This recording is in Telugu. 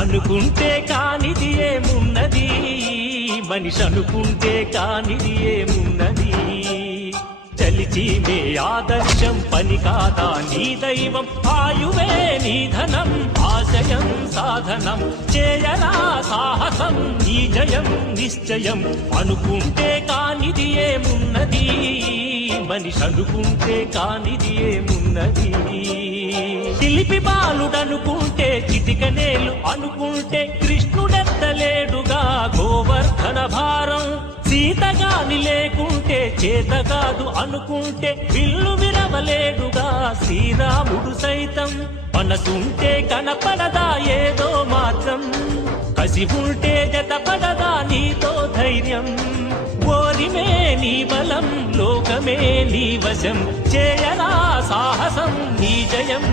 అనుకుంటే కానిది ఏమున్నది, మనిషి అనుకుంటే కానిది ఏమున్నది. చలిచి మే ఆదర్శం పని కాదా నీ దైవం, ఆయువే నీ ధనం ఆశయం సాధనం. చేయరా సాహసం నీ జయం నిశ్చయం. అనుకుంటే కానిది ఏమున్నది, మనిషి అనుకుంటే కానిది ఏమున్నది. చిలిపి బాలుడనుకుంటే చిటికనేలు అనుకుంటే కృష్ణుడెత్తలేడుగా గోవర్ధన భారం. సీతగాని లేకుంటే చేత కాదు అనుకుంటే విల్లు విరవలేడుగా శ్రీరాముడు సైతం. మనసుంటే కనపడదా ఏదో మాత్రం, కసి ఉంటే జతపడదా నీతో ధైర్యం. ఓరిమే నీ బలం లోకమే నీ వశం, చేయరా సాహసం నీ జయం